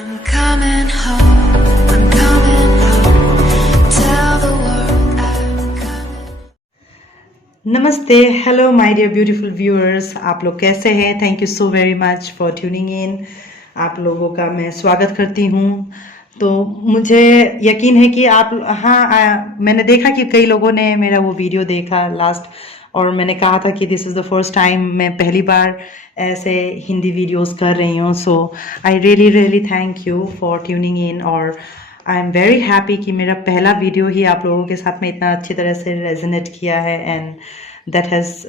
I'm coming home, I'm coming home. Tell the world I'm coming. नमस्ते, hello my dear beautiful viewers, आप लोग कैसे हैं? Thank you so very much for tuning in. आप लोगों का मैं स्वागत करती हूँ। तो मुझे यकीन है कि आप मैंने देखा कि कई लोगों ने मेरा वो वीडियो देखा लास्ट, और मैंने कहा था कि this is the first time मैं पहली बार ऐसे हिंदी वीडियोस कर रही हूँ। So I really really thank you for tuning in, और आई एम वेरी हैप्पी कि मेरा पहला वीडियो ही आप लोगों के साथ में इतना अच्छी तरह से रेजोनेट किया है, and that has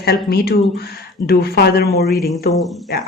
helped me to do further more reading। तो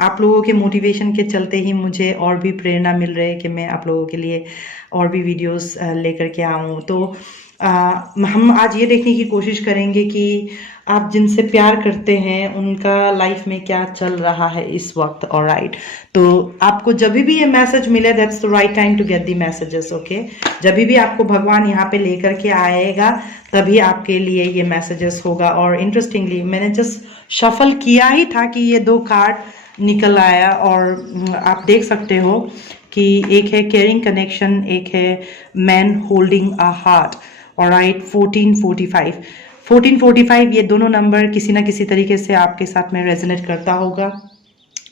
आप लोगों के मोटिवेशन के चलते ही मुझे और भी प्रेरणा मिल रही है कि मैं आप लोगों के लिए और भी वीडियोस लेकर के आऊँ। तो हम आज ये देखने की कोशिश करेंगे कि आप जिनसे प्यार करते हैं उनका लाइफ में क्या चल रहा है इस वक्त। ऑलराइट, तो आपको जब भी ये मैसेज मिले, that's the right time to get the messages. Okay, जब भी आपको भगवान यहाँ पे लेकर के आएगा तभी आपके लिए ये मैसेजेस होगा। और इंटरेस्टिंगली मैंने जस्ट शफल किया ही था कि ये दो कार्ड निकल आया, और आप देख सकते हो कि एक है केयरिंग कनेक्शन, एक है man holding a heart. Alright, 1445 ये दोनों नंबर किसी ना किसी तरीके से आपके साथ में रेजोनेट करता होगा।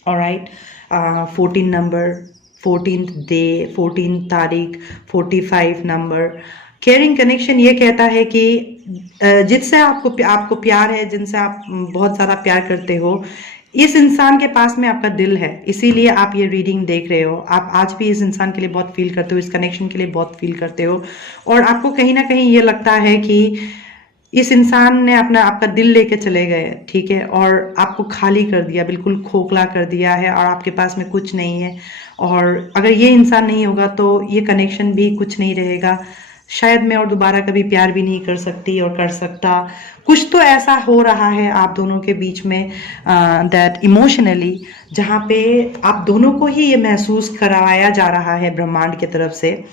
ऑलराइट, 14 नंबर, 14th डे, 14 तारीख, 45 नंबर। केयरिंग कनेक्शन ये कहता है कि जिससे आपको प्यार है, जिनसे आप बहुत ज़्यादा प्यार करते हो, इस इंसान के पास में आपका दिल है, इसीलिए आप ये रीडिंग देख रहे हो। आप आज भी इस इंसान के लिए बहुत फील करते हो, इस कनेक्शन के लिए बहुत फील करते हो, और आपको कहीं ना कहीं ये लगता है कि इस इंसान ने आपका दिल लेके चले गए, ठीक है, और आपको खाली कर दिया, बिल्कुल खोखला कर दिया है, और आपके पास में कुछ नहीं है। और अगर ये इंसान नहीं होगा तो ये कनेक्शन भी कुछ नहीं रहेगा। शायद मैं और दोबारा कभी प्यार भी नहीं कर सकती और कर सकता। कुछ तो ऐसा हो रहा है आप दोनों के बीच में, दैट इमोशनली, जहाँ पे आप दोनों को ही ये महसूस करवाया जा रहा है ब्रह्मांड की तरफ से,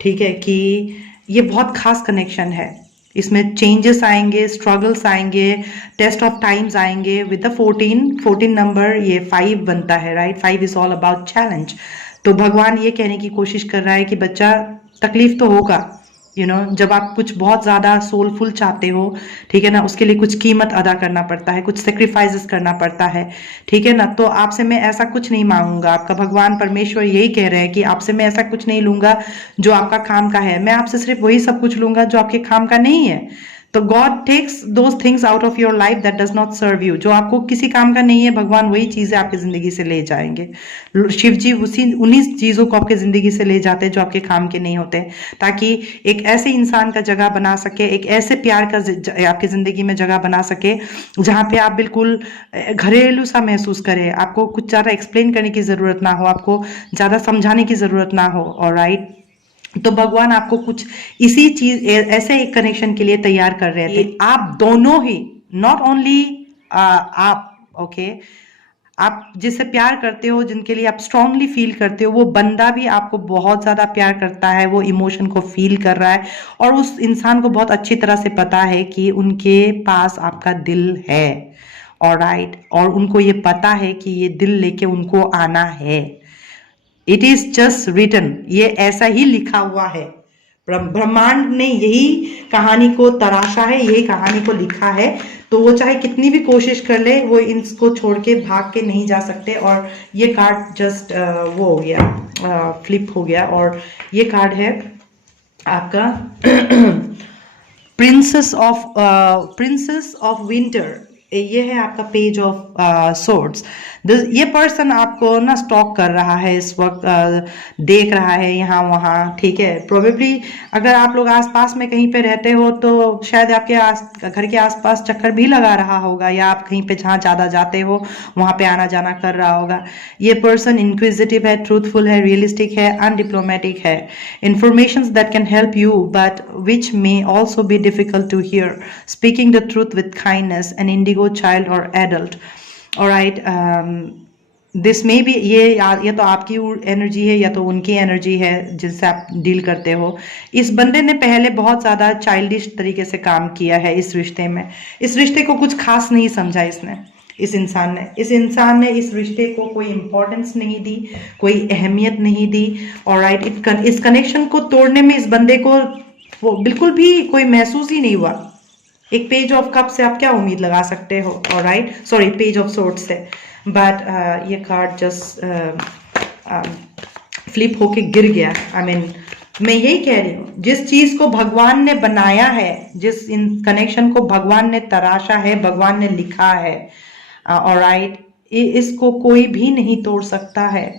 ठीक है, कि ये बहुत खास कनेक्शन है। इसमें चेंजेस आएंगे, स्ट्रगल्स आएंगे, टेस्ट ऑफ टाइम्स आएंगे। विद द 14 नंबर ये 5 बनता है, right. 5 is all about challenge. तो भगवान ये कहने की कोशिश कर रहा है कि बच्चा, तकलीफ तो होगा, जब आप कुछ बहुत ज़्यादा सोलफुल चाहते हो, ठीक है ना, उसके लिए कुछ कीमत अदा करना पड़ता है, कुछ सेक्रीफाइसेस करना पड़ता है, ठीक है ना। तो आपसे मैं ऐसा कुछ नहीं मांगूंगा। आपका भगवान परमेश्वर यही कह रहे हैं कि आपसे मैं ऐसा कुछ नहीं लूंगा जो आपका काम का है। मैं आपसे सिर्फ वही सब कुछ लूंगा जो आपके काम का नहीं है। तो God takes those things out of your life that does not serve you. जो आपको किसी काम का नहीं है, भगवान वही चीजें आपकी जिंदगी से ले जाएंगे। शिव जी उन्हीं चीजों को आपकी जिंदगी से ले जाते हैं जो आपके काम के नहीं होते, ताकि एक ऐसे इंसान का जगह बना सके, एक ऐसे प्यार का आपकी जिंदगी में जगह बना सके जहाँ पे आप बिल्कुल घरेलू सा महसूस करें। आपको कुछ ज्यादा एक्सप्लेन करने की जरूरत ना हो, आपको ज्यादा समझाने की जरूरत ना हो। ऑलराइट, तो भगवान आपको कुछ इसी चीज ऐसे एक कनेक्शन के लिए तैयार कर रहे थे। आप दोनों ही, नॉट ओनली आप, ओके, आप जिससे प्यार करते हो, जिनके लिए आप स्ट्रांगली फील करते हो, वो बंदा भी आपको बहुत ज्यादा प्यार करता है, वो इमोशन को फील कर रहा है, और उस इंसान को बहुत अच्छी तरह से पता है कि उनके पास आपका दिल है। ऑलराइट, और उनको ये पता है कि ये दिल लेके उनको आना है। इट इज जस्ट रिटन, ये ऐसा ही लिखा हुआ है। ब्रह्मांड ने यही कहानी को तराशा है, यही कहानी को लिखा है। तो वो चाहे कितनी भी कोशिश कर ले, वो इसको छोड़ के भाग के नहीं जा सकते। और ये कार्ड जस्ट वो हो गया, फ्लिप हो गया, और ये कार्ड है आपका प्रिंसेस ऑफ विंटर। ये है आपका पेज ऑफ सोर्ड्स। ये पर्सन आपको ना स्टॉक कर रहा है इस वक्त, देख रहा है यहाँ वहाँ, ठीक है। प्रोबेबली अगर आप लोग आसपास में कहीं पे रहते हो तो शायद आपके घर के आसपास चक्कर भी लगा रहा होगा, या आप कहीं पे जहाँ ज़्यादा जाते हो वहाँ पे आना जाना कर रहा होगा। ये पर्सन इंक्विजिटिव है, ट्रूथफुल है, रियलिस्टिक है, अनडिप्लोमेटिक है। Information that can help you but which may also be difficult to hear, speaking the truth with kindness, an indigo child और एडल्ट। ऑलराइट, दिस में भी ये तो आपकी एनर्जी है या तो उनकी एनर्जी है जिनसे आप डील करते हो। इस बंदे ने पहले बहुत ज़्यादा चाइल्डिश तरीके से काम किया है इस रिश्ते में। इस रिश्ते को कुछ खास नहीं समझा इसने, इस इंसान ने इस रिश्ते को कोई इम्पोर्टेंस नहीं दी, कोई अहमियत नहीं दी। ऑलराइट, इस कनेक्शन को तोड़ने में इस बंदे को वो बिल्कुल भी कोई महसूस ही नहीं हुआ। एक पेज ऑफ कप से आप क्या उम्मीद लगा सकते हो? Alright, sorry, page of sword से। बट ये कार्ड जस्ट फ्लिप होके गिर गया। आई मीन, मैं यही कह रही हूँ, जिस चीज को भगवान ने बनाया है, जिस इन कनेक्शन को भगवान ने तराशा है, भगवान ने लिखा है, ऑलराइट, इसको कोई भी नहीं तोड़ सकता है।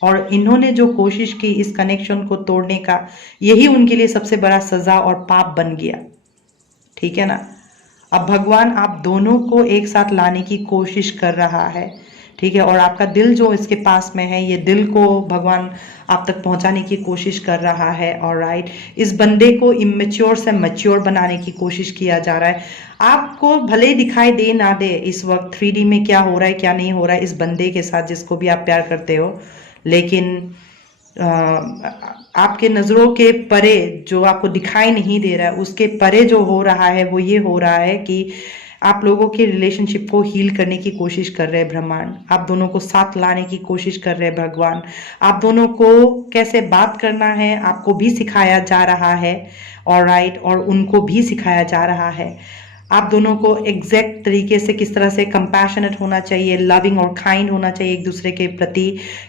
और इन्होंने जो कोशिश की इस कनेक्शन को तोड़ने का, यही उनके लिए सबसे बड़ा सजा और पाप बन गया। ठीक है ना? अब भगवान आप दोनों को एक साथ लाने की कोशिश कर रहा है। ठीक है, और आपका दिल जो इसके पास में है, ये दिल को भगवान आप तक पहुंचाने की कोशिश कर रहा है। ऑलराइट, इस बंदे को इमेच्योर से मैच्योर बनाने की कोशिश किया जा रहा है। आपको भले दिखाई दे ना दे इस वक्त 3D में क्या हो रहा है, क्या नहीं हो रहा है इस बंदे के साथ जिसको भी आप प्यार करते हो, लेकिन आपके नजरों के परे जो आपको दिखाई नहीं दे रहा है, उसके परे जो हो रहा है वो ये हो रहा है कि आप लोगों के रिलेशनशिप को हील करने की कोशिश कर रहे हैं ब्रह्मांड। आप दोनों को साथ लाने की कोशिश कर रहे हैं भगवान। आप दोनों को कैसे बात करना है आपको भी सिखाया जा रहा है। ऑलराइट, और उनको भी सिखाया जा रहा है। आप दोनों को एग्जैक्ट तरीके से किस तरह से कंपैशनेट होना चाहिए, लविंग और काइंड होना चाहिए एक दूसरे के प्रति,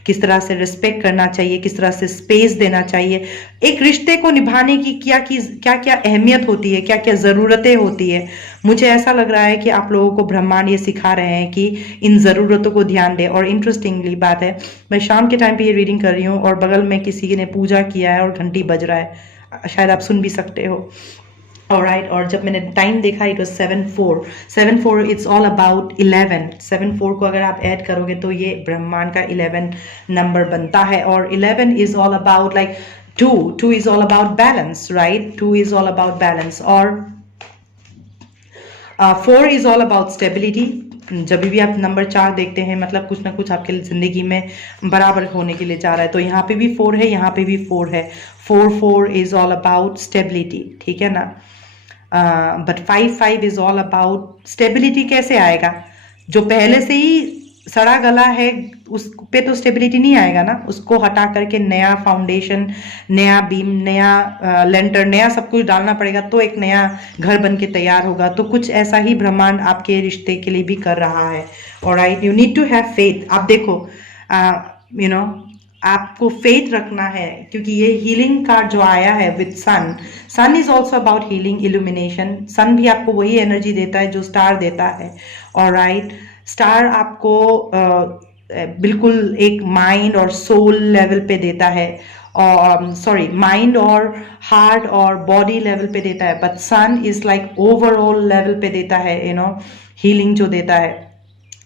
किस तरह से रिस्पेक्ट करना चाहिए, किस तरह से स्पेस देना चाहिए। एक रिश्ते को निभाने की क्या क्या अहमियत होती है, क्या क्या ज़रूरतें होती है। मुझे ऐसा लग रहा है कि आप लोगों को ब्रह्मांड ये सिखा रहे हैं कि इन ज़रूरतों को ध्यान दें। और इंटरेस्टिंगली बात है, मैं शाम के टाइम पे ये रीडिंग कर रही हूँ और बगल में किसी ने पूजा किया है और घंटी बज रहा है, शायद आप सुन भी सकते हो। ऑलराइट, और जब मैंने टाइम देखा it was 7:04 it's all about 11। 7:04 को अगर आप ऐड करोगे तो ये ब्रह्मांड का 11 नंबर बनता है। और 11 is all about like two is all about balance, right? 2 is all about balance. और 4 इज ऑल अबाउट स्टेबिलिटी। जब भी आप नंबर 4 देखते हैं, मतलब कुछ ना कुछ आपके जिंदगी में बराबर होने के लिए जा रहा है। तो यहाँ पे भी 4 है, यहाँ पे भी 4 है। 4 इज ऑल अबाउट स्टेबिलिटी, ठीक है ना? But 5 is all about stability. कैसे आएगा? जो पहले से ही सड़ा गला है उस पे तो स्टेबिलिटी नहीं आएगा ना। उसको हटा करके नया फाउंडेशन, नया बीम, नया लेंटर, नया सब कुछ डालना पड़ेगा, तो एक नया घर बन के तैयार होगा। तो कुछ ऐसा ही ब्रह्मांड आपके रिश्ते के लिए भी कर रहा है। Alright, you need to have faith. आप देखो, यू नो, आपको फेथ रखना है, क्योंकि ये हीलिंग कार्ड जो आया है with sun is also about healing, illumination. Sun भी आपको वही एनर्जी देता है जो स्टार देता है। ऑलराइट, स्टार आपको बिल्कुल एक माइंड और सोल लेवल पे देता है, और सॉरी, माइंड और हार्ट और बॉडी लेवल पे देता है। But sun is like overall level पे देता है, यू नो, हीलिंग जो देता है।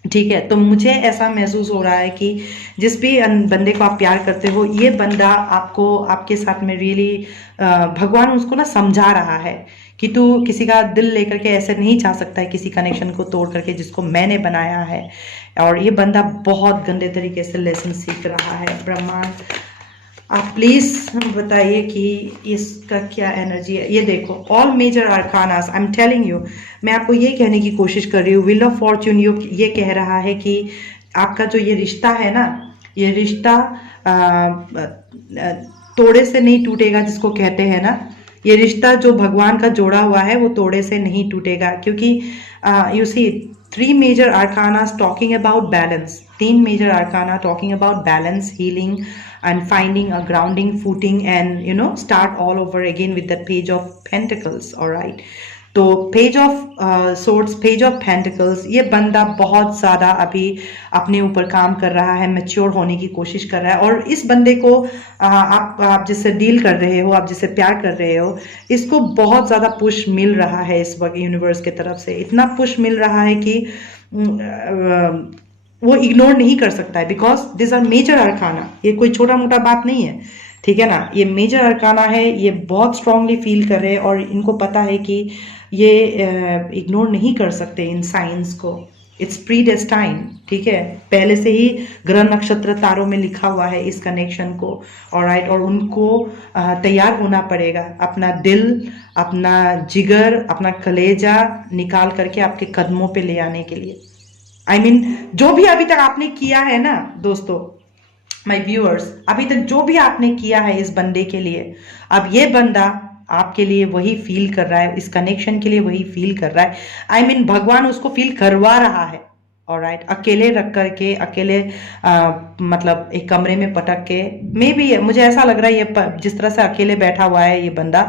ठीक है, तो मुझे ऐसा महसूस हो रहा है कि जिस भी बंदे को आप प्यार करते हो, ये बंदा आपको, आपके साथ में रियली भगवान उसको ना समझा रहा है कि तू किसी का दिल लेकर के ऐसे नहीं चाह सकता है, किसी कनेक्शन को तोड़ करके जिसको मैंने बनाया है। और ये बंदा बहुत गंदे तरीके से लेसन सीख रहा है। ब्रह्मांड, आप प्लीज बताइए कि इसका क्या एनर्जी है। ये देखो, all major arcanas, I am telling you, मैं आपको ये कहने की कोशिश कर रही हूँ, व्हील ऑफ फॉर्च्यून ये कह रहा है कि आपका जो ये रिश्ता है ना, ये रिश्ता तोड़े से नहीं टूटेगा, जिसको कहते हैं ना, ये रिश्ता जो भगवान का जोड़ा हुआ है वो तोड़े से नहीं टूटेगा। क्योंकि you see 3 major arcanas talking about balance, 3 major arcana talking about balance, healing and finding a grounding footing, and you know, start all over again with that page of pentacles. all right, तो page of swords, page of pentacles, ये बंदा बहुत ज़्यादा अभी अपने ऊपर काम कर रहा है, मैच्योर होने की कोशिश कर रहा है। और इस बंदे को आप जिससे डील कर रहे हो, आप जिससे प्यार कर रहे हो, इसको बहुत ज़्यादा पुश मिल रहा है इस वक्त यूनिवर्स की तरफ से। इतना पुश मिल रहा है कि वो इग्नोर नहीं कर सकता है, because this are major arcana. ये कोई छोटा मोटा बात नहीं है, ठीक है ना? ये मेजर अरकाना है, ये बहुत स्ट्रांगली फील कर रहे हैं और इनको पता है कि ये इग्नोर नहीं कर सकते इन साइंस को। इट्स प्री डेस्टाइन, ठीक है, पहले से ही ग्रह नक्षत्र तारों में लिखा हुआ है इस कनेक्शन को। ऑलराइट, और उनको तैयार होना पड़ेगा, अपना दिल, अपना जिगर, अपना कलेजा निकाल करके आपके कदमों पे ले आने के लिए। आई मीन जो भी अभी तक आपने किया है ना दोस्तों, माय व्यूअर्स, अभी तक जो भी आपने किया है इस बंदे के लिए, अब ये बंदा आपके लिए वही फील कर रहा है, इस कनेक्शन के लिए वही फील कर रहा है। आई मीन भगवान उसको फील करवा रहा है। ऑलराइट, अकेले रख करके, अकेले मतलब एक कमरे में पटक के, मे भी मुझे ऐसा लग रहा है ये जिस तरह से अकेले बैठा हुआ है ये बंदा,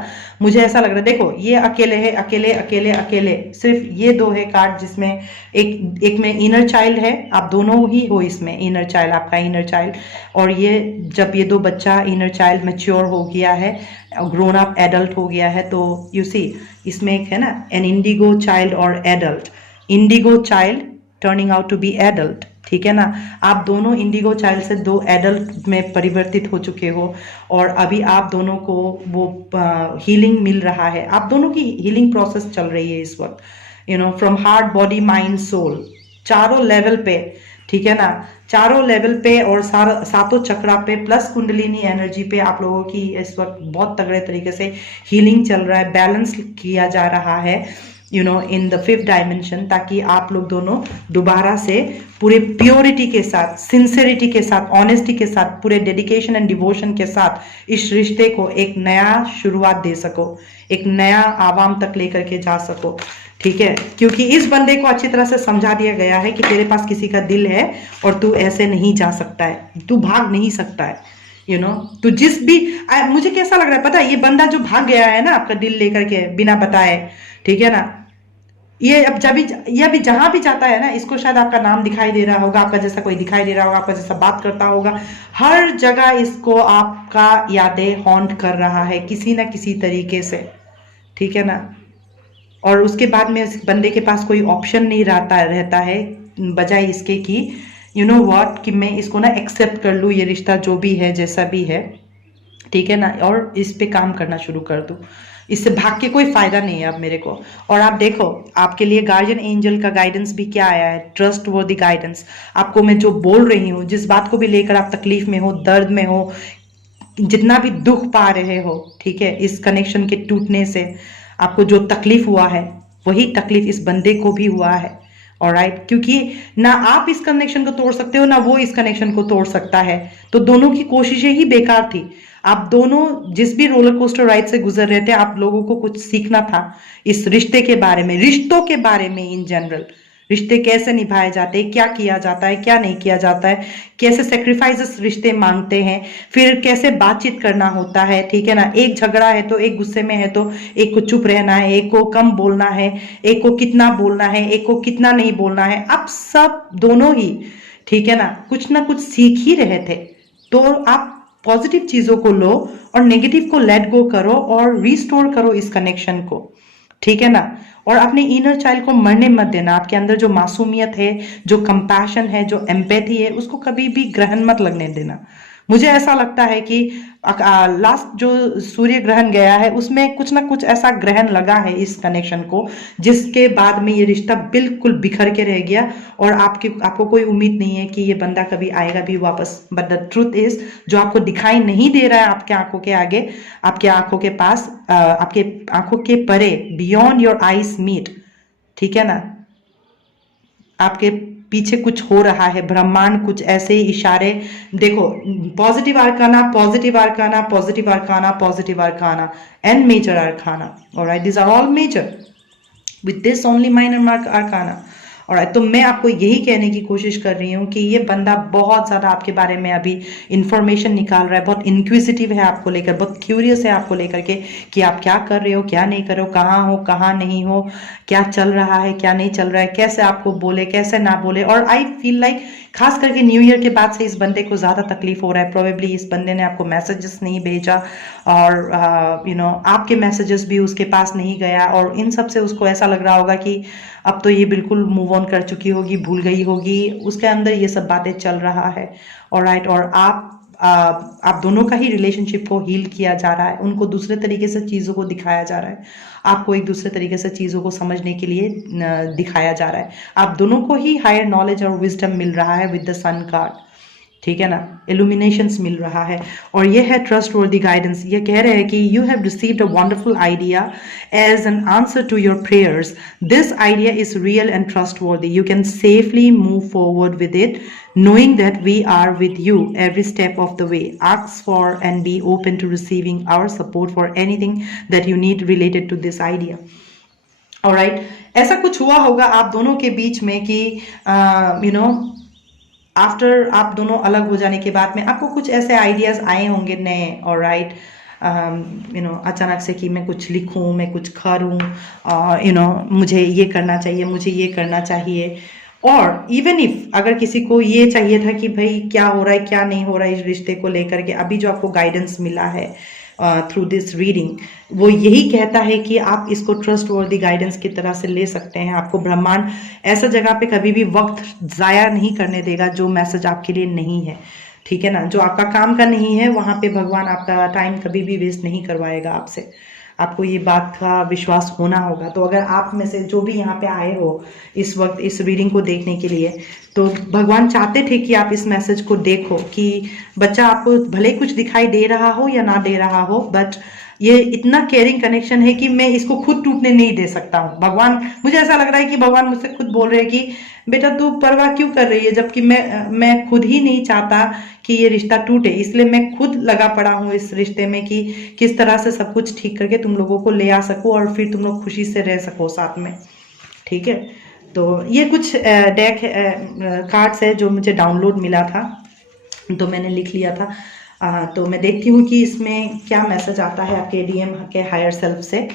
मुझे ऐसा लग रहा है, देखो ये अकेले है, अकेले अकेले अकेले, सिर्फ ये दो है कार्ड जिसमें एक में इनर चाइल्ड है, आप दोनों ही हो इसमें, इनर चाइल्ड, आपका इनर चाइल्ड, और ये जब ये दो बच्चा इनर चाइल्ड मैच्योर हो गया है, ग्रोन अप एडल्ट हो गया है, तो यू सी इसमें एक है ना एन इंडिगो चाइल्ड और adult, indigo child turning out to be adult, ठीक है ना। आप दोनों इंडिगो चाइल्ड से दो एडल्ट में परिवर्तित हो चुके हो, और अभी आप दोनों को वो हीलिंग मिल रहा है, आप दोनों की हीलिंग प्रोसेस चल रही है इस वक्त, you know, from heart, body, mind, soul, चारों लेवल पे, ठीक है ना, चारों लेवल पे और सातों चक्रा पे प्लस कुंडलिनी एनर्जी पे आप लोगों की इस वक्त बहुत तगड़े तरीके से हीलिंग चल रहा है, बैलेंस किया जा रहा है, you know, in the 5th dimension, ताकि आप लोग दोनों दोबारा से पूरे प्योरिटी के साथ, सिंसेरिटी के साथ, ऑनेस्टी के साथ, पूरे डेडिकेशन एंड डिवोशन के साथ इस रिश्ते को एक नया शुरुआत दे सको, एक नया आवाम तक लेकर के जा सको, ठीक है। क्योंकि इस बंदे को अच्छी तरह से समझा दिया गया है कि तेरे पास किसी का दिल है और तू ऐसे नहीं जा सकता है, तू भाग नहीं सकता है, यू नो, तो जिस भी मुझे कैसा लग रहा है पता है, ये बंदा जो भाग गया है ना आपका दिल लेकर के बिना बताए, ठीक है ना, ये अब जब भी, ये अभी जहां भी जाता है ना, इसको शायद आपका नाम दिखाई दे रहा होगा, आपका जैसा कोई दिखाई दे रहा होगा, आपका जैसा बात करता होगा, हर जगह इसको आपका यादें हॉन्ट कर रहा है किसी ना किसी तरीके से, ठीक है ना। और उसके बाद में इस बंदे के पास कोई ऑप्शन नहीं रहता है बजाय इसके कि यू नो व्हाट, कि मैं इसको ना एक्सेप्ट कर लूँ, ये रिश्ता जो भी है जैसा भी है, ठीक है ना, और इस पे काम करना शुरू कर दूं, इससे भाग के कोई फायदा नहीं है अब मेरे को। और आप देखो आपके लिए गार्जियन एंजल का गाइडेंस भी क्या आया है, ट्रस्ट वर्दी गाइडेंस। आपको मैं जो बोल रही हूँ, जिस बात को भी लेकर आप तकलीफ में हो, दर्द में हो, जितना भी दुख पा रहे हो, ठीक है, इस कनेक्शन के टूटने से आपको जो तकलीफ हुआ है वही तकलीफ इस बंदे को भी हुआ है, ऑलराइट, क्योंकि ना आप इस कनेक्शन को तोड़ सकते हो ना वो इस कनेक्शन को तोड़ सकता है, तो दोनों की कोशिशें ही बेकार थी। आप दोनों जिस भी रोलर कोस्टर राइड से गुजर रहे थे, आप लोगों को कुछ सीखना था इस रिश्ते के बारे में, रिश्तों के बारे में इन जनरल, रिश्ते कैसे निभाए जाते हैं, क्या किया जाता है, क्या नहीं किया जाता है, कैसे सेक्रीफाइसेस रिश्ते मांगते हैं, फिर कैसे बातचीत करना होता है, ठीक है ना। एक झगड़ा है तो एक गुस्से में है तो एक को चुप रहना है, एक को कम बोलना है, एक को कितना बोलना है, एक को कितना नहीं बोलना है, अब सब दोनों ही, ठीक है ना कुछ सीख ही रहे थे। तो आप पॉजिटिव चीजों को लो और नेगेटिव को लेट गो करो और रिस्टोर करो इस कनेक्शन को, ठीक है ना। और अपने इनर चाइल्ड को मरने मत देना, आपके अंदर जो मासूमियत है, जो कंपैशन है, जो एम्पैथी है, उसको कभी भी ग्रहण मत लगने देना। मुझे ऐसा लगता है कि लास्ट जो सूर्य ग्रहण गया है उसमें कुछ ना कुछ ऐसा ग्रहण लगा है इस कनेक्शन को, जिसके बाद में ये रिश्ता बिल्कुल बिखर के रह गया और आपको कोई उम्मीद नहीं है कि ये बंदा कभी आएगा भी वापस। बट द ट्रूथ इज, जो आपको दिखाई नहीं दे रहा है आपके आंखों के आगे, आपके आंखों के पास, आपके आंखों के परे, बियॉन्ड योर आईज मीट, ठीक है ना, आपके पीछे कुछ हो रहा है, ब्रह्मांड कुछ ऐसे ही इशारे। देखो positive arcana, positive arcana, positive arcana, positive arcana and major arcana, alright, this are all major, with this only minor arcana, alright. तो मैं आपको यही कहने की कोशिश कर रही हूँ कि ये बंदा बहुत ज्यादा आपके बारे में अभी इंफॉर्मेशन निकाल रहा है, बहुत इंक्विजिटिव है आपको लेकर, बहुत क्यूरियस है आपको लेकर के कि आप क्या कर रहे हो, क्या नहीं कर रहे हो, कहाँ हो, कहाँ नहीं हो, क्या चल रहा है, क्या नहीं चल रहा है, कैसे आपको बोले, कैसे ना बोले। और आई फील लाइक खास करके न्यू ईयर के बाद से इस बंदे को ज्यादा तकलीफ हो रहा है। प्रोबेबली इस बंदे ने आपको मैसेजेस नहीं भेजा और यू नो आपके मैसेजेस भी उसके पास नहीं गया, और इन सब से उसको ऐसा लग रहा होगा कि अब तो ये बिल्कुल मूव ऑन कर चुकी होगी, भूल गई होगी, उसके अंदर ये सब बातें चल रहा है, ऑलराइट। और आप दोनों का ही रिलेशनशिप को हील किया जा रहा है, उनको दूसरे तरीके से चीज़ों को दिखाया जा रहा है, आपको एक दूसरे तरीके से चीज़ों को समझने के लिए दिखाया जा रहा है। आप दोनों को ही हायर नॉलेज और विजडम मिल रहा है विद द सन कार्ड, ठीक है ना, इल्यूमिनेशंस मिल रहा है। और ये है ट्रस्ट वर्दी गाइडेंस। ये कह रहे हैं कि you have received a wonderful idea as an answer to your prayers. This idea is real and trustworthy. You can safely move forward with it knowing that we are with you every step of the way. Ask for and be open to receiving our support for anything that you need related to this idea. Alright, ऐसा कुछ हुआ होगा आप दोनों के बीच में कि you know after आप दोनों अलग हो जाने के बाद में आपको कुछ ऐसे आइडियाज आए होंगे नए। ऑलराइट, अचानक से कि मैं कुछ लिखूं, मैं कुछ करूं, मुझे ये करना चाहिए, मुझे ये करना चाहिए। और इवन इफ अगर किसी को ये चाहिए था कि भाई क्या हो रहा है क्या नहीं हो रहा है इस रिश्ते को लेकर के, अभी जो आपको गाइडेंस मिला है थ्रू दिस रीडिंग, वो यही कहता है कि आप इसको ट्रस्ट वर्दी गाइडेंस की तरह से ले सकते हैं। आपको ब्रह्मांड ऐसा जगह पे कभी भी वक्त ज़ाया नहीं करने देगा जो मैसेज आपके लिए नहीं है, ठीक है ना। जो आपका काम का नहीं है वहाँ पे भगवान आपका टाइम कभी भी वेस्ट नहीं करवाएगा आपसे। आपको ये बात का विश्वास होना होगा। तो अगर आप में से जो भी यहाँ पे आए हो इस वक्त इस रीडिंग को देखने के लिए, तो भगवान चाहते थे कि आप इस मैसेज को देखो कि बच्चा आपको भले कुछ दिखाई दे रहा हो या ना दे रहा हो, बट ये इतना केयरिंग कनेक्शन है कि मैं इसको खुद टूटने नहीं दे सकता हूँ। भगवान, मुझे ऐसा लग रहा है कि भगवान मुझसे खुद बोल रहे हैं कि बेटा तू परवाह क्यों कर रही है, जबकि मैं खुद ही नहीं चाहता कि ये रिश्ता टूटे। इसलिए मैं खुद लगा पड़ा हूँ इस रिश्ते में कि किस तरह से सब कुछ ठीक करके तुम लोगों को ले आ सकूँ और फिर तुम लोग खुशी से रह सको साथ में, ठीक है। तो ये कुछ डेक कार्ड्स है जो मुझे डाउनलोड मिला था, तो मैंने लिख लिया था। तो मैं देखती हूँ कि इसमें क्या मैसेज आता है आपके डीएम के हायर सेल्फ से।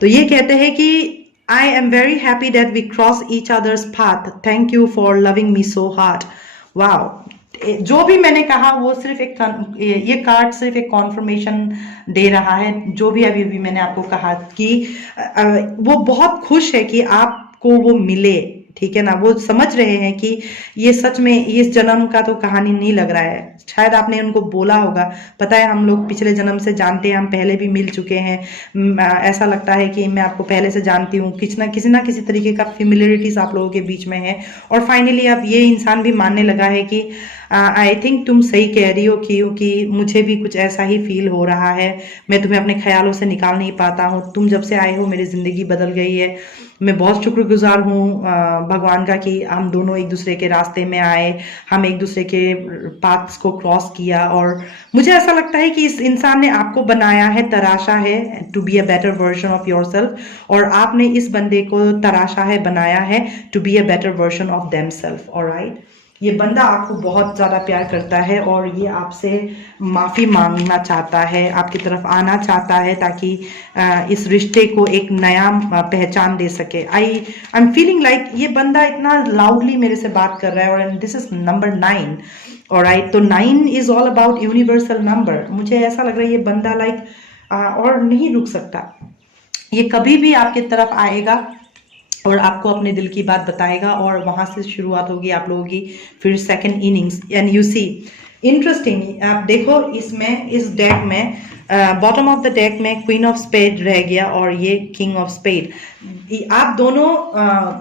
तो ये कहते हैं कि I am very happy that we cross each other's path. Thank you for loving me so hard. Wow. जो भी मैंने कहा वो सिर्फ ये कार्ड सिर्फ एक कॉन्फर्मेशन दे रहा है। जो भी अभी भी मैंने आपको कहा कि वो बहुत खुश है कि आपको वो मिले, ठीक है ना। वो समझ रहे हैं कि ये सच में इस जन्म का तो कहानी नहीं लग रहा है। शायद आपने उनको बोला होगा, पता है हम लोग पिछले जन्म से जानते हैं, हम पहले भी मिल चुके हैं, ऐसा लगता है कि मैं आपको पहले से जानती हूँ। किसी ना किसी तरीके का फेमिलियरिटीज आप लोगों के बीच में है। और फाइनली अब ये इंसान भी मानने लगा है कि आई थिंक तुम सही कह रही हो, क्योंकि मुझे भी कुछ ऐसा ही फील हो रहा है। मैं तुम्हें अपने ख्यालों से निकाल नहीं पाता हूँ। तुम जब से आए हो मेरी ज़िंदगी बदल गई है। मैं बहुत शुक्रगुजार हूँ भगवान का कि हम दोनों एक दूसरे के रास्ते में आए, हम एक दूसरे के पाथ्स को क्रॉस किया। और मुझे ऐसा लगता है कि इस इंसान ने आपको बनाया है, तराशा है to be a better version of yourself, और आपने इस बंदे को तराशा है, बनाया है to be a better version of themself. Alright, ये बंदा आपको बहुत ज़्यादा प्यार करता है और ये आपसे माफ़ी मांगना चाहता है, आपकी तरफ आना चाहता है ताकि इस रिश्ते को एक नया पहचान दे सके। आई एम फीलिंग लाइक ये बंदा इतना लाउडली मेरे से बात कर रहा है। और दिस इज नंबर 9। ऑलराइट, तो 9 is all about universal number. मुझे ऐसा लग रहा है ये बंदा और नहीं रुक सकता। ये कभी भी आपकी तरफ आएगा और आपको अपने दिल की बात बताएगा और वहां से शुरुआत होगी आप लोगों की फिर second innings. And you see interesting, आप देखो इसमें इस डेक में बॉटम ऑफ द डेक में क्वीन ऑफ स्पेड रह गया और ये किंग ऑफ स्पेड। आप दोनों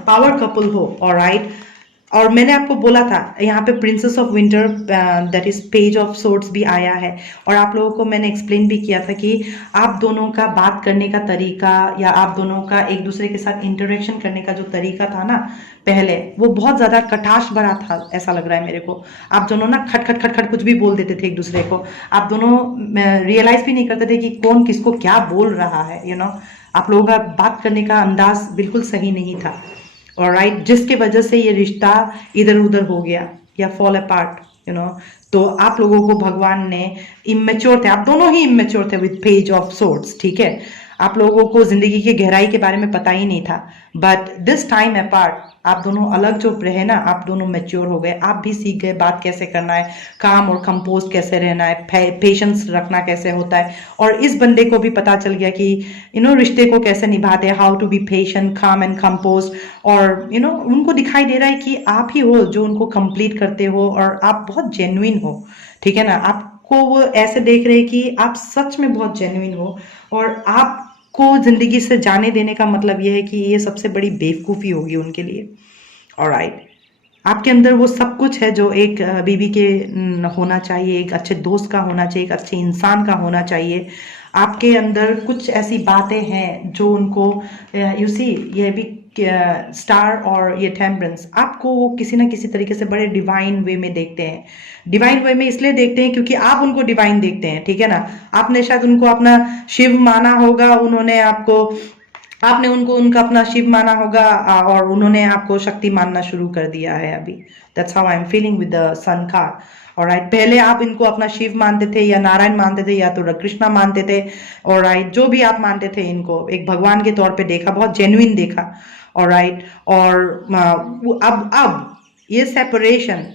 पावर कपल हो, ऑलराइट। और मैंने आपको बोला था यहाँ पे princess of winter that is page of swords भी आया है। और आप लोगों को मैंने एक्सप्लेन भी किया था कि आप दोनों का बात करने का तरीका या आप दोनों का एक दूसरे के साथ इंटरेक्शन करने का जो तरीका था ना पहले, वो बहुत ज़्यादा कटाश भरा था। ऐसा लग रहा है मेरे को आप दोनों ना खट खट खट खट कुछ भी बोल देते थे एक दूसरे को। आप दोनों रियलाइज भी नहीं करते थे कि कौन किसको क्या बोल रहा है। आप लोगों का बात करने का अंदाज बिल्कुल सही नहीं था। ऑलराइट, जिसके वजह से ये रिश्ता इधर उधर हो गया या फॉल अपार्ट, तो आप लोगों को भगवान ने, इमेच्योर थे आप दोनों ही, इमेच्योर थे विद पेज ऑफ सोर्ड्स, ठीक है। आप लोगों को जिंदगी की गहराई के बारे में पता ही नहीं था। बट दिस टाइम अपार्ट आप दोनों अलग जो रहे ना, आप दोनों मैच्योर हो गए। आप भी सीख गए बात कैसे करना है, काम और कंपोज कैसे रहना है, पेशेंस रखना कैसे होता है। और इस बंदे को भी पता चल गया कि रिश्ते को कैसे निभाते हैं, हाउ टू बी पेशेंट, काम एंड कंपोज। और उनको दिखाई दे रहा है कि आप ही हो जो उनको कंप्लीट करते हो और आप बहुत जेन्युइन हो, ठीक है ना। आपको वो ऐसे देख रहे हैं कि आप सच में बहुत जेन्युइन हो और आप को जिंदगी से जाने देने का मतलब यह है कि ये सबसे बड़ी बेवकूफ़ी होगी उनके लिए। ऑलराइट, आपके अंदर वो सब कुछ है जो एक बीवी के होना चाहिए, एक अच्छे दोस्त का होना चाहिए, एक अच्छे इंसान का होना चाहिए। आपके अंदर कुछ ऐसी बातें हैं जो उनको यू सी, ये भी स्टार और ये टेम्परेंस आपको वो किसी ना किसी तरीके से बड़े डिवाइन वे में देखते हैं। डिवाइन वे में इसलिए देखते हैं क्योंकि आप उनको डिवाइन देखते हैं, ठीक है ना। आपने शायद उनको अपना शिव माना होगा, उन्होंने आपको, आपने उनको उनका अपना शिव माना होगा और उन्होंने आपको शक्ति मानना शुरू कर दिया है अभी। That's how I am feeling with the sun card. Alright, पहले आप इनको अपना शिव मानते थे या नारायण मानते थे या तो कृष्णा मानते थे। ऑलराइट, जो भी आप मानते थे इनको एक भगवान के तौर पे देखा, बहुत जेन्युइन देखा। ऑलराइट, और अब ये सेपरेशन,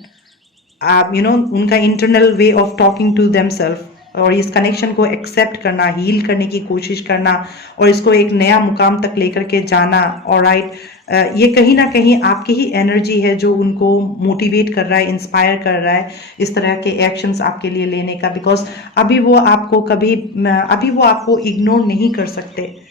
आप उनका internal way of talking to themself और इस कनेक्शन को एक्सेप्ट करना, हील करने की कोशिश करना और इसको एक नया मुकाम तक लेकर के जाना। ऑलराइट, ये कहीं ना कहीं आपकी ही एनर्जी है जो उनको मोटिवेट कर रहा है, इंस्पायर कर रहा है इस तरह के एक्शंस आपके लिए लेने का। बिकॉज अभी वो आपको इग्नोर नहीं कर सकते।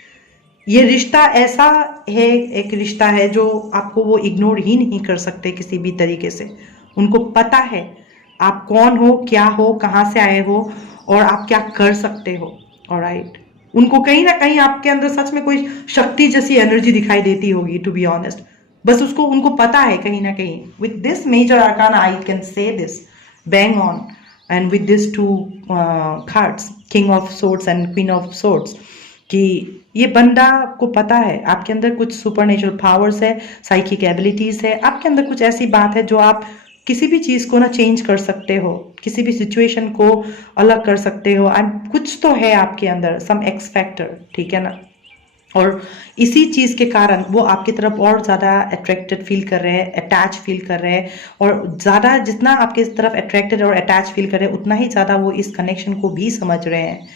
ये रिश्ता ऐसा है, एक रिश्ता है जो आपको वो इग्नोर ही नहीं कर सकते किसी भी तरीके से। उनको पता है आप कौन हो, क्या हो, कहाँ से आए हो और आप क्या कर सकते हो। ऑलराइट, उनको कहीं ना कहीं आपके अंदर सच में कोई शक्ति जैसी एनर्जी दिखाई देती होगी, टू बी ऑनेस्ट। बस उसको उनको पता है कहीं ना कहीं। With this major arcana I can say this bang on, and with this two cards, king of swords and queen of swords, कि ये बंदा को पता है आपके अंदर कुछ सुपरनेचुरल पावर्स है, साइकिक एबिलिटीज है, आपके अंदर कुछ ऐसी बात है जो आप किसी भी चीज को ना चेंज कर सकते हो, किसी भी सिचुएशन को अलग कर सकते हो। कुछ तो है आपके अंदर, सम एक्स फैक्टर, ठीक है ना। और इसी चीज के कारण वो आपकी तरफ और ज्यादा अट्रैक्टेड फील कर रहे हैं, अटैच फील कर रहे हैं। और ज्यादा जितना आपके तरफ अट्रैक्टेड और अटैच फील कर रहे हैं उतना ही ज्यादा वो इस कनेक्शन को भी समझ रहे हैं।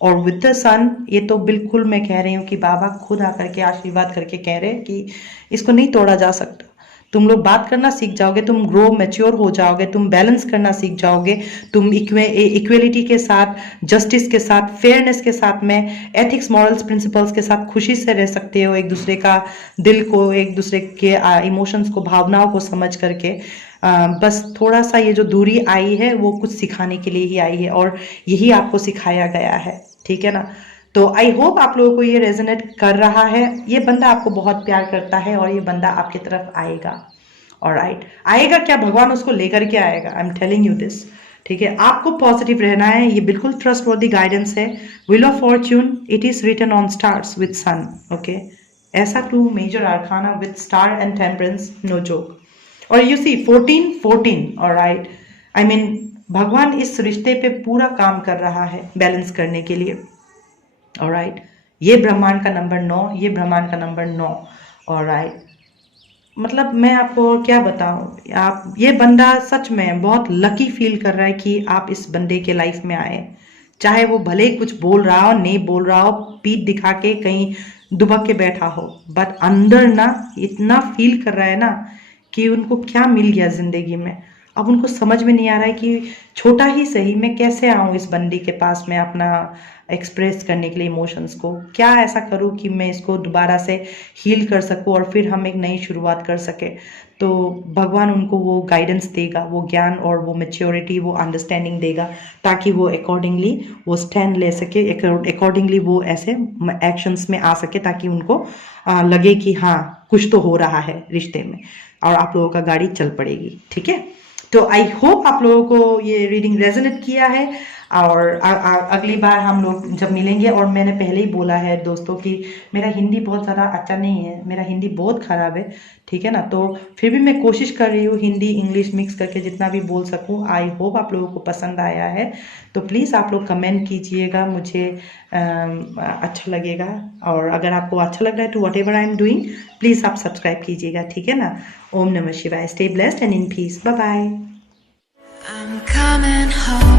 और विद द सन, ये तो बिल्कुल मैं कह रही हूँ कि बाबा खुद आकर के आशीर्वाद करके कह रहे हैं कि इसको नहीं तोड़ा जा सकता। तुम लोग बात करना सीख जाओगे, तुम ग्रो मैच्योर हो जाओगे, तुम बैलेंस करना सीख जाओगे, तुम इक्वेलिटी के साथ, जस्टिस के साथ, फेयरनेस के साथ में, एथिक्स, मॉरल्स, प्रिंसिपल्स के साथ खुशी से रह सकते हो, एक दूसरे का दिल को, एक दूसरे के इमोशंस को, भावनाओं को समझ करके। बस थोड़ा सा ये जो दूरी आई है वो कुछ सिखाने के लिए ही आई है और यही आपको सिखाया गया है, ठीक है ना। तो आई होप आप लोगों को ये रेजोनेट कर रहा है। ये बंदा आपको बहुत प्यार करता है और ये बंदा आपकी तरफ आएगा। ऑलराइट, आएगा क्या, भगवान उसको लेकर के आएगा, I am telling you this, ठीक है। आपको पॉजिटिव रहना है, ये बिल्कुल ट्रस्टवर्दी गाइडेंस है। Wheel of fortune, it is written on stars with sun, okay. ऐसा two major arcana with star and temperance, no joke. और you see 14, alright, I mean भगवान इस रिश्ते पे पूरा काम कर रहा है बैलेंस करने के लिए। ऑलराइट, ये ब्रह्मांड का नंबर 9, ये ब्रह्मांड का नंबर 9। ऑलराइट, मतलब मैं आपको और क्या बताऊं, आप, ये बंदा सच में बहुत लकी फील कर रहा है कि आप इस बंदे के लाइफ में आए। चाहे वो भले ही कुछ बोल रहा हो, नहीं बोल रहा हो, पीठ दिखा के कहीं दुबक के बैठा हो, बट अंदर ना इतना फील कर रहा है ना कि उनको क्या मिल गया जिंदगी में। अब उनको समझ में नहीं आ रहा है कि छोटा ही सही मैं कैसे आऊँ इस बंदी के पास में अपना एक्सप्रेस करने के लिए इमोशंस को, क्या ऐसा करूँ कि मैं इसको दोबारा से हील कर सकूँ और फिर हम एक नई शुरुआत कर सके। तो भगवान उनको वो गाइडेंस देगा, वो ज्ञान और वो मैच्योरिटी, वो अंडरस्टैंडिंग देगा ताकि वो अकॉर्डिंगली वो स्टैंड ले सके, अकॉर्डिंगली वो ऐसे एक्शंस में आ सके ताकि उनको लगे कि हाँ कुछ तो हो रहा है रिश्ते में और आप लोगों का गाड़ी चल पड़ेगी, ठीक है। तो आई होप आप लोगों को ये रीडिंग रेजोनेट किया है और अगली बार हम लोग जब मिलेंगे, और मैंने पहले ही बोला है दोस्तों कि मेरा हिंदी बहुत ज़्यादा अच्छा नहीं है, मेरा हिंदी बहुत ख़राब है, ठीक है ना। तो फिर भी मैं कोशिश कर रही हूँ हिंदी इंग्लिश मिक्स करके जितना भी बोल सकूँ। आई होप आप लोगों को पसंद आया है, तो प्लीज़ आप लोग कमेंट कीजिएगा, मुझे अच्छा लगेगा। और अगर आपको अच्छा लग रहा है to whatever I am doing, please आप सब्सक्राइब कीजिएगा, ठीक है ना। ओम नमः शिवाय, stay blessed and in peace, bye bye. I'm coming home.